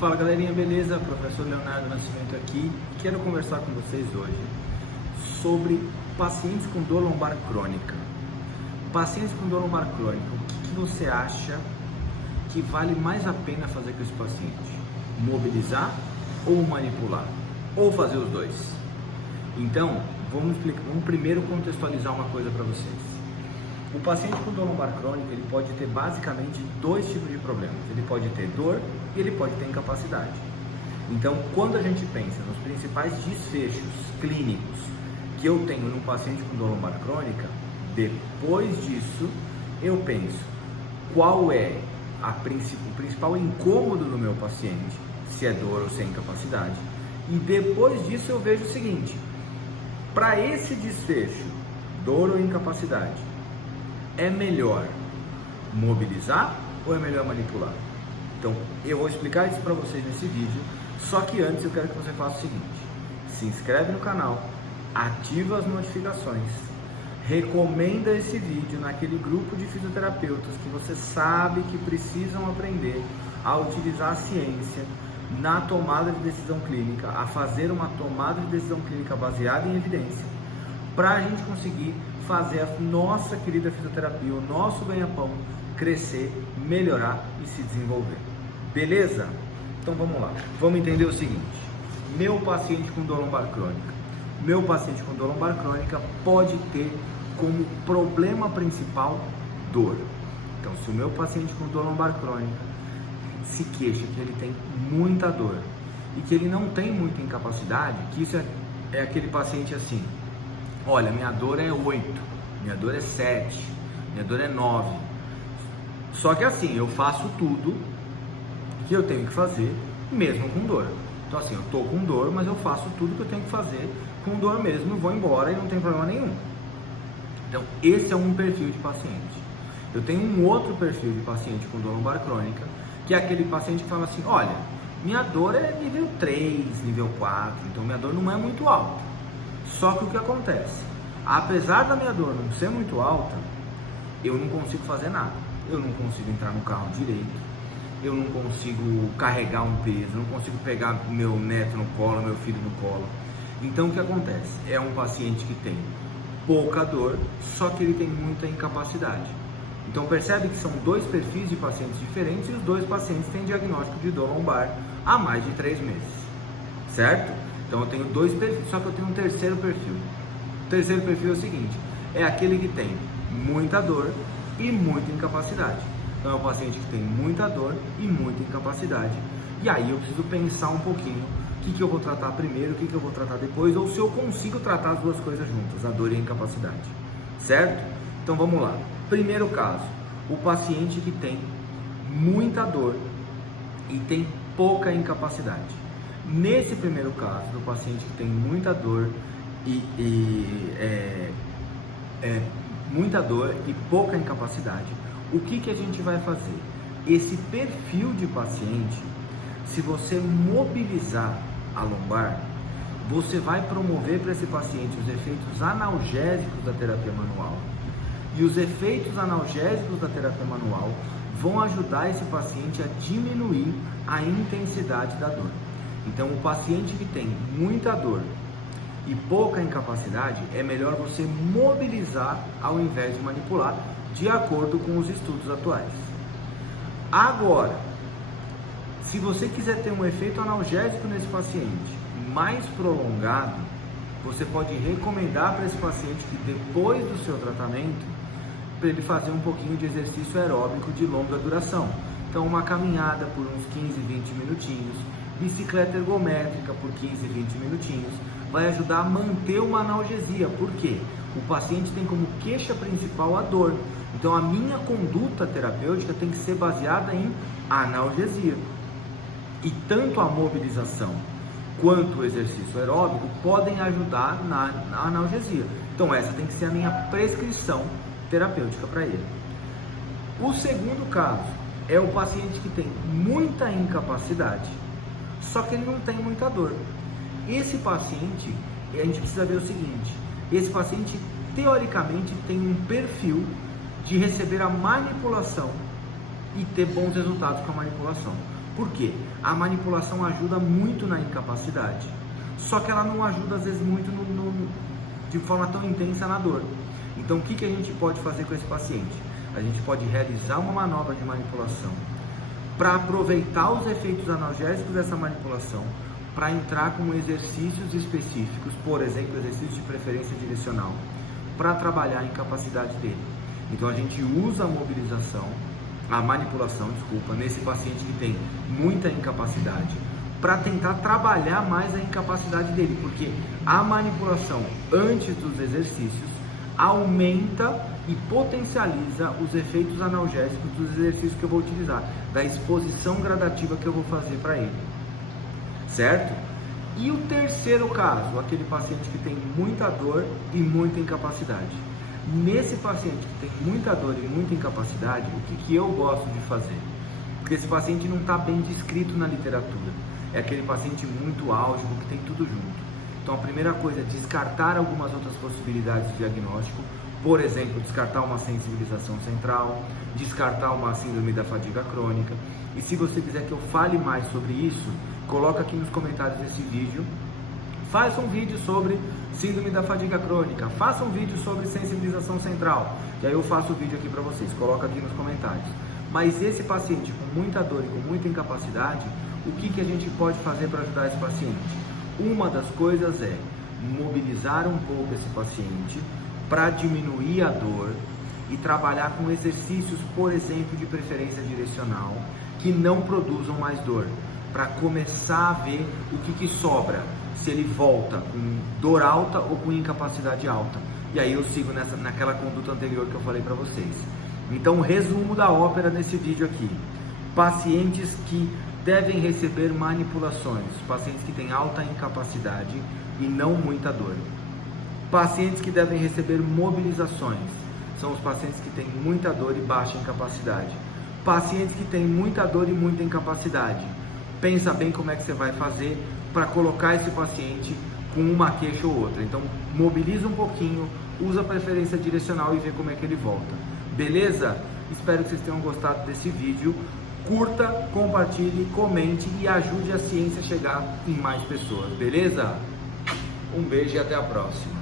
Fala galerinha, beleza? Professor Leonardo Nascimento aqui. Quero conversar com vocês hoje sobre pacientes com dor lombar crônica. Pacientes com dor lombar crônica, o que você acha que vale mais a pena fazer com esse paciente? Mobilizar ou manipular? Ou fazer os dois? Então, vamos primeiro contextualizar uma coisa para vocês. O paciente com dor lombar crônica, ele pode ter basicamente dois tipos de problemas. Ele pode ter dor e ele pode ter incapacidade. Então, quando a gente pensa nos principais desfechos clínicos que eu tenho num paciente com dor lombar crônica, depois disso, eu penso qual é o principal incômodo do meu paciente, se é dor ou se é incapacidade. E depois disso eu vejo o seguinte, para esse desfecho, dor ou incapacidade, é melhor mobilizar ou é melhor manipular? Então, eu vou explicar isso para vocês nesse vídeo, só que antes eu quero que você faça o seguinte: se inscreve no canal, ativa as notificações, recomenda esse vídeo naquele grupo de fisioterapeutas que você sabe que precisam aprender a utilizar a ciência na tomada de decisão clínica, a fazer uma tomada de decisão clínica baseada em evidência, para a gente conseguir fazer a nossa querida fisioterapia, o nosso ganha-pão, crescer, melhorar e se desenvolver. Beleza? Então vamos lá. Vamos entender o seguinte. Meu paciente com dor lombar crônica. Meu paciente com dor lombar crônica pode ter como problema principal dor. Então, se o meu paciente com dor lombar crônica se queixa que ele tem muita dor e que ele não tem muita incapacidade, que isso é aquele paciente assim: olha, minha dor é 8, minha dor é 7, minha dor é 9. Só que assim, eu faço tudo que eu tenho que fazer, mesmo com dor. Então assim, eu tô com dor, mas eu faço tudo que eu tenho que fazer com dor mesmo, vou embora e não tem problema nenhum. Então, esse é um perfil de paciente. Eu tenho um outro perfil de paciente com dor lombar crônica, que é aquele paciente que fala assim: olha, minha dor é nível 3, nível 4, então minha dor não é muito alta. Só que o que acontece? Apesar da minha dor não ser muito alta, eu não consigo fazer nada. Eu não consigo entrar no carro direito, eu não consigo carregar um peso, eu não consigo pegar meu neto no colo, meu filho no colo. Então o que acontece? É um paciente que tem pouca dor, só que ele tem muita incapacidade. Então percebe que são dois perfis de pacientes diferentes e os dois pacientes têm diagnóstico de dor lombar há mais de 3 meses, certo? Então eu tenho dois perfis, só que eu tenho um terceiro perfil. O terceiro perfil é o seguinte: é aquele que tem muita dor e muita incapacidade. Então é um paciente que tem muita dor e muita incapacidade. E aí eu preciso pensar um pouquinho o que eu vou tratar primeiro, o que eu vou tratar depois, ou se eu consigo tratar as duas coisas juntas, a dor e a incapacidade, certo? Então vamos lá. Primeiro caso, o paciente que tem muita dor e tem pouca incapacidade. Nesse primeiro caso, do paciente que tem muita dor muita dor e pouca incapacidade, o que a gente vai fazer? Esse perfil de paciente, se você mobilizar a lombar, você vai promover para esse paciente os efeitos analgésicos da terapia manual. E os efeitos analgésicos da terapia manual vão ajudar esse paciente a diminuir a intensidade da dor. Então, o paciente que tem muita dor e pouca incapacidade, é melhor você mobilizar ao invés de manipular, de acordo com os estudos atuais. Agora, se você quiser ter um efeito analgésico nesse paciente mais prolongado, você pode recomendar para esse paciente que depois do seu tratamento, para ele fazer um pouquinho de exercício aeróbico de longa duração. Então, uma caminhada por uns 15, 20 minutinhos, bicicleta ergométrica por 15, 20 minutinhos, vai ajudar a manter uma analgesia. Por quê? O paciente tem como queixa principal a dor. Então, a minha conduta terapêutica tem que ser baseada em analgesia. E tanto a mobilização quanto o exercício aeróbico podem ajudar na analgesia. Então, essa tem que ser a minha prescrição terapêutica para ele. O segundo caso é o paciente que tem muita incapacidade, só que ele não tem muita dor. Esse paciente, a gente precisa ver o seguinte: esse paciente teoricamente tem um perfil de receber a manipulação e ter bons resultados com a manipulação. Por quê? A manipulação ajuda muito na incapacidade, só que ela não ajuda às vezes muito de forma tão intensa na dor. Então o que a gente pode fazer com esse paciente? A gente pode realizar uma manobra de manipulação para aproveitar os efeitos analgésicos dessa manipulação, para entrar com exercícios específicos, por exemplo, exercício de preferência direcional, para trabalhar a incapacidade dele. Então a gente usa a manipulação, nesse paciente que tem muita incapacidade, para tentar trabalhar mais a incapacidade dele, porque a manipulação antes dos exercícios aumenta e potencializa os efeitos analgésicos dos exercícios que eu vou utilizar, da exposição gradativa que eu vou fazer para ele, certo? E o terceiro caso, aquele paciente que tem muita dor e muita incapacidade. Nesse paciente que tem muita dor e muita incapacidade, o que eu gosto de fazer? Porque esse paciente não está bem descrito na literatura. É aquele paciente muito álgico que tem tudo junto. Então a primeira coisa é descartar algumas outras possibilidades de diagnóstico. Por exemplo, descartar uma sensibilização central, descartar uma síndrome da fadiga crônica. E se você quiser que eu fale mais sobre isso, coloca aqui nos comentários desse vídeo. Faça um vídeo sobre síndrome da fadiga crônica, faça um vídeo sobre sensibilização central, e aí eu faço o vídeo aqui para vocês, coloca aqui nos comentários. Mas esse paciente com muita dor e com muita incapacidade, o que a gente pode fazer para ajudar esse paciente? Uma das coisas é mobilizar um pouco esse paciente para diminuir a dor e trabalhar com exercícios, por exemplo, de preferência direcional, que não produzam mais dor, para começar a ver o que sobra, se ele volta com dor alta ou com incapacidade alta. E aí eu sigo naquela conduta anterior que eu falei para vocês. Então, resumo da ópera nesse vídeo aqui: pacientes que devem receber manipulações, pacientes que têm alta incapacidade e não muita dor. Pacientes que devem receber mobilizações, são os pacientes que têm muita dor e baixa incapacidade. Pacientes que têm muita dor e muita incapacidade, pensa bem como é que você vai fazer para colocar esse paciente com uma queixa ou outra. Então, mobiliza um pouquinho, usa a preferência direcional e vê como é que ele volta. Beleza? Espero que vocês tenham gostado desse vídeo. Curta, compartilhe, comente e ajude a ciência a chegar em mais pessoas. Beleza? Um beijo e até a próxima.